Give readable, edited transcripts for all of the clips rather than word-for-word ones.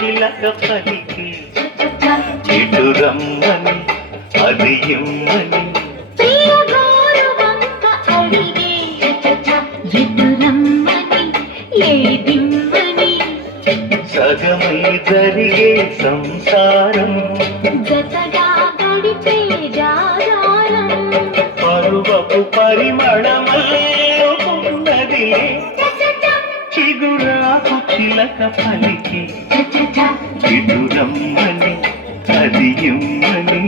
చిలక పలికి ఇటు రమ్మని అది ఇమ్మని సగమై జరిగే సంసారం జతగా గడిపే జాగారం పరువపు పరిమళమల్లే చిగురాకు చిలక పలికి ఇటు రమ్మని అది ఇమ్మని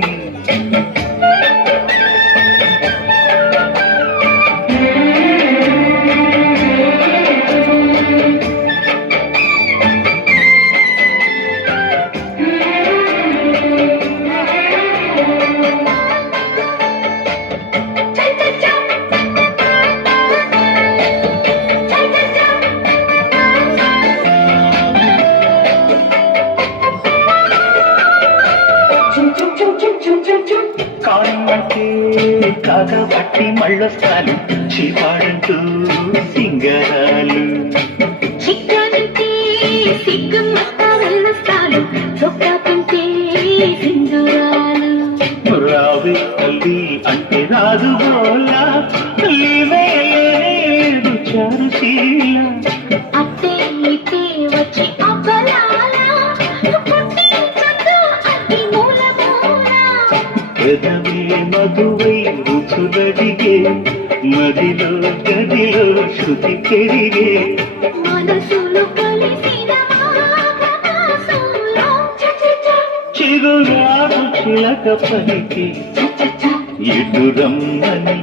కానిమంటే కాకబట్టి మళ్ళొస్తాను చివాడంటూ సింగరాలు చిక్కనంటే సిగ్గమ్మస్తా వెళ్ళొస్తాను చొక్కాకుంటే సింధురాలు రావే తల్లి అంటే రాదు బోలా లేదు చారుశీల అత్తే ఇట్టే వచ్చి అబ్బలాల పుట్టించొద్దు అతి మూల మూల పెదవే మధువై రుచులడిగే మదిలో గదిలో శృతి పెరిగే మనసులు కలిసిన మాఘమాసంలో చిగురాకు చిలక పలికి ఇటు రమ్మని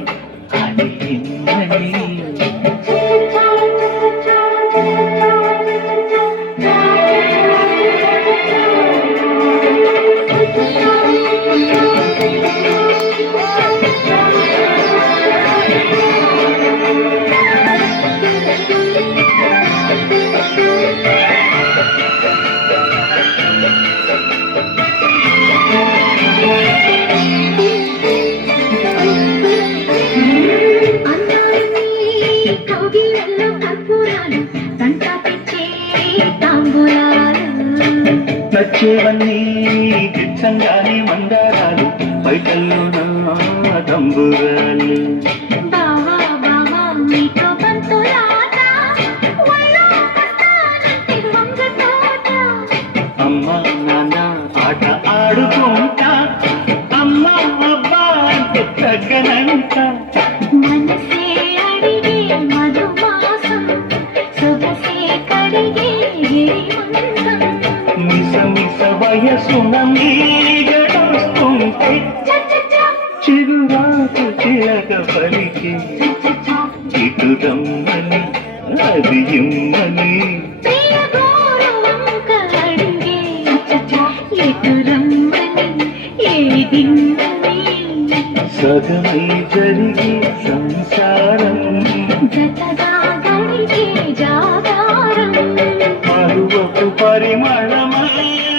అది ఇమ్మని కౌగిళ్ళలో కర్పూరాలు తంట తెచ్చే తాంబూలాలు నచ్చేవన్నీ దిచ్చంగానే మందారాలు బయటల్లో నా తంబురాలు బావా బావా నీతో పంతులాట ఒళ్ళో పస్తానంటే వంగ తోట అమ్మ నాన్న ఆట ఆడుకుంటా అమ్మ అబ్బా అంటే తగ్గనంట మనసే అడిగే మధుమాసం సొగసే కడిగే హేమంతం మిస మిస వయసున మీగడొస్తుంటే చిగురాకు చిలక పలికి ఇటు రమ్మని అది ఇమ్మని ప్రియ గౌరవంక అడిగే ఎటు రమ్మని ఏదిన్నని సగమై జరిగే సంసారం జతగా గడిగే జాగారం పరువపు పరిమళమల్లే